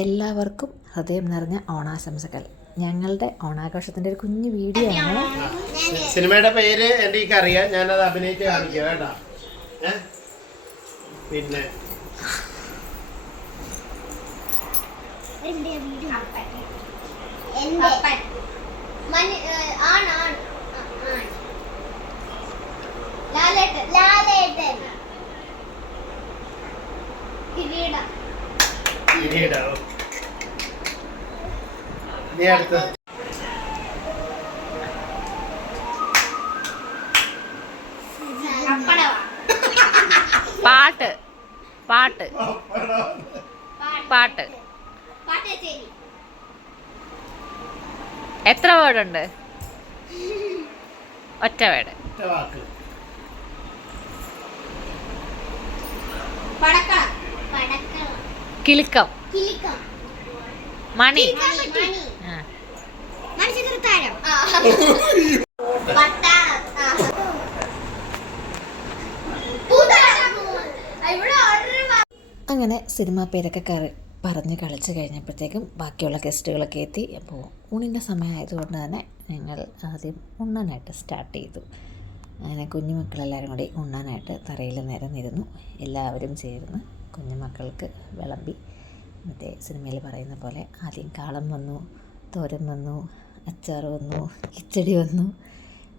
എല്ലാവർക്കും ഹൃദയം നിറഞ്ഞ ഓണാശംസകൾ. ഞങ്ങളുടെ ഓണാഘോഷത്തിൻ്റെ ഒരു കുഞ്ഞു വീഡിയോ ആണ്. സിനിമയുടെ പേര് എനിക്ക് അറിയാം, ഞാനത് അഭിനയിച്ച് കാണിക്കാം കേട്ടോ. പിന്നെ നീ അടുത്ത് പാട്ട് പാട്ട് പാട്ട് എത്ര വേർഡുണ്ട്? ഒറ്റ വേർഡ്. കിലുക്കം, മണി, അങ്ങനെ സിനിമാ പേരൊക്കെ പറഞ്ഞ് കളിച്ച് കഴിഞ്ഞപ്പോഴത്തേക്കും ബാക്കിയുള്ള ഗസ്റ്റുകളൊക്കെ എത്തി. അപ്പോൾ ഊണിൻ്റെ സമയമായതുകൊണ്ട് തന്നെ ഞങ്ങൾ ആദ്യം ഉണ്ണാനായിട്ട് സ്റ്റാർട്ട് ചെയ്തു. അങ്ങനെ കുഞ്ഞുമക്കളെല്ലാവരും കൂടി ഉണ്ണാനായിട്ട് തറയിൽ നിരന്നിരുന്നു. എല്ലാവരും ചേർന്ന് കുഞ്ഞുമക്കൾക്ക് വിളമ്പി. മറ്റേ സിനിമയിൽ പറയുന്ന പോലെ ആദ്യം കാളം വന്നു, തോരൻ വന്നു, അച്ചാർ വന്നു, കിച്ചടി വന്നു,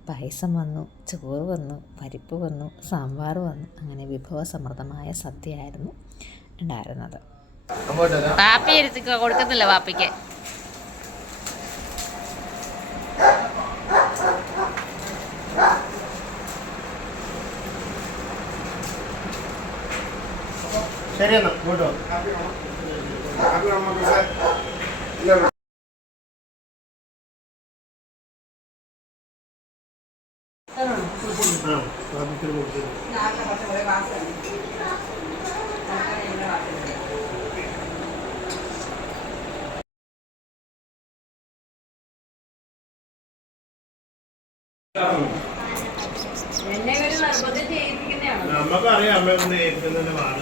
പായസം വന്നു, ചോറ് വന്നു, പരിപ്പ് വന്നു, സാമ്പാർ വന്നു. അങ്ങനെ വിഭവസമൃദ്ധമായ സദ്യയായിരുന്നു ഉണ്ടായിരുന്നത്. പാപ്പി കൊടുക്കുന്നില്ല പാപ്പിക്ക്. ശരിയെന്നാ കേട്ടോ. നമുക്കറിയാം അമ്മ കൊണ്ട് കേൾക്കുന്നതിന്റെ പാട്.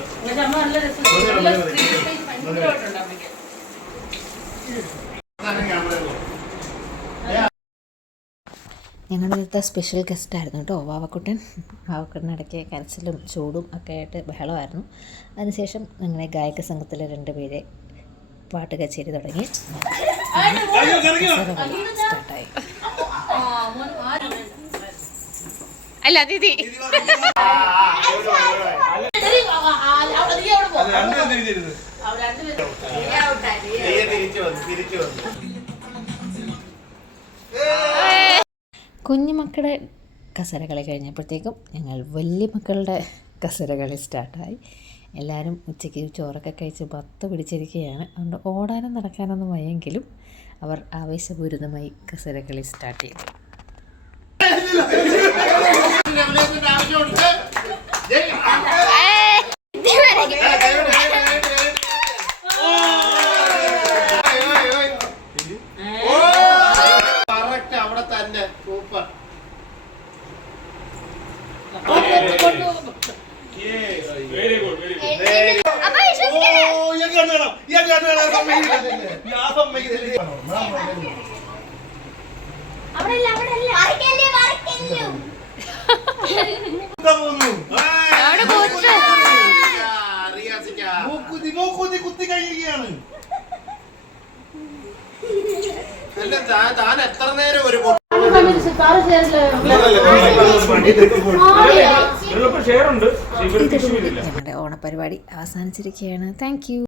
ഞങ്ങളുടെ അടുത്ത സ്പെഷ്യൽ ഗസ്റ്റായിരുന്നു കേട്ടോ വാവക്കുട്ടൻ ഇടയ്ക്ക് കരച്ചിലും ചൂടും ഒക്കെ ആയിട്ട് ബഹളമായിരുന്നു. അതിനുശേഷം ഞങ്ങളുടെ ഗായക സംഘത്തിലെ 2 പേരെ പാട്ട് കച്ചേരി തുടങ്ങി. സ്റ്റാർട്ടായി. അല്ല ദീദി കുഞ്ഞുമക്കളുടെ കസരകളി കഴിഞ്ഞപ്പോഴത്തേക്കും ഞങ്ങൾ വലിയ മക്കളുടെ കസരകളി സ്റ്റാർട്ടായി. എല്ലാവരും ഉച്ചയ്ക്ക് ചോറൊക്കെ കഴിച്ച് പത്ത് പിടിച്ചിരിക്കുകയാണ്. അതുകൊണ്ട് ഓടാനും നടക്കാനൊന്നും വയ്യെങ്കിലും അവർ ആവേശപൂരിതമായി കസരകളി സ്റ്റാർട്ട് ചെയ്തു. അവിടെ തന്നെ സൂപ്പർ. കുത്തി കഴിയുകയാണ്. താൻ എത്ര നേരം ഒരു ഞങ്ങളുടെ ഓണപരിപാടി അവസാനിച്ചിരിക്കുകയാണ്. Thank you.